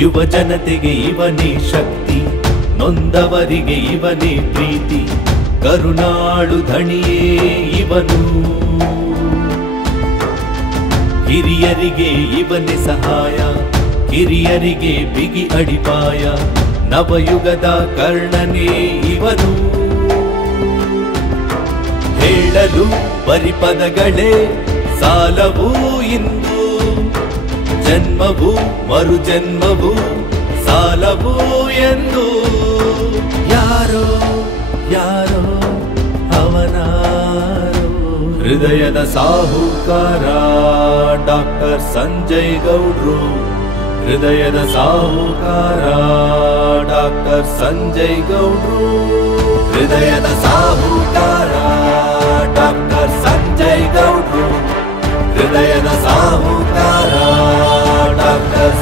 ಯುವ ಜನತೆಗೆ ಇವನೇ ಶಕ್ತಿ, ನೊಂದವರಿಗೆ ಇವನೇ ಪ್ರೀತಿ, ಕರುಣಾಳು ಧಣಿಯೇ ಇವನು. ಹಿರಿಯರಿಗೆ ಇವನೇ ಸಹಾಯ, ಕಿರಿಯರಿಗೆ ಬಿಗಿ ಅಡಿಪಾಯ, ನವಯುಗದ ಕರ್ಣನೇ ಇವನು. ಹೇಳಲು ಪರಿಪದಗಳೇ ಸಾಲವೂ ಇಂದು, ಜನ್ಮವು ಮರುಜನ್ಮವು ಸಾಲವು ಎಂದು. ಯಾರೋ ಯಾರೋ ಅವನಾರೋ, ಹೃದಯದ ಸಾಹುಕಾರ ಡಾಕ್ಟರ್ ಸಂಜಯ್ ಗೌಡ್ರು. ಹೃದಯದ ಸಾಹುಕಾರ ಡಾಕ್ಟರ್ ಸಂಜಯ್ ಗೌಡ್ರು. ಹೃದಯದ ಸಾಹುಕಾರ ಡಾಕ್ಟರ್ ಸಂಜಯ್ ಗೌಡ್ರು. ಹೃದಯದ ಸಾಹುಕಾರ ಡಾಕ್ಟರ್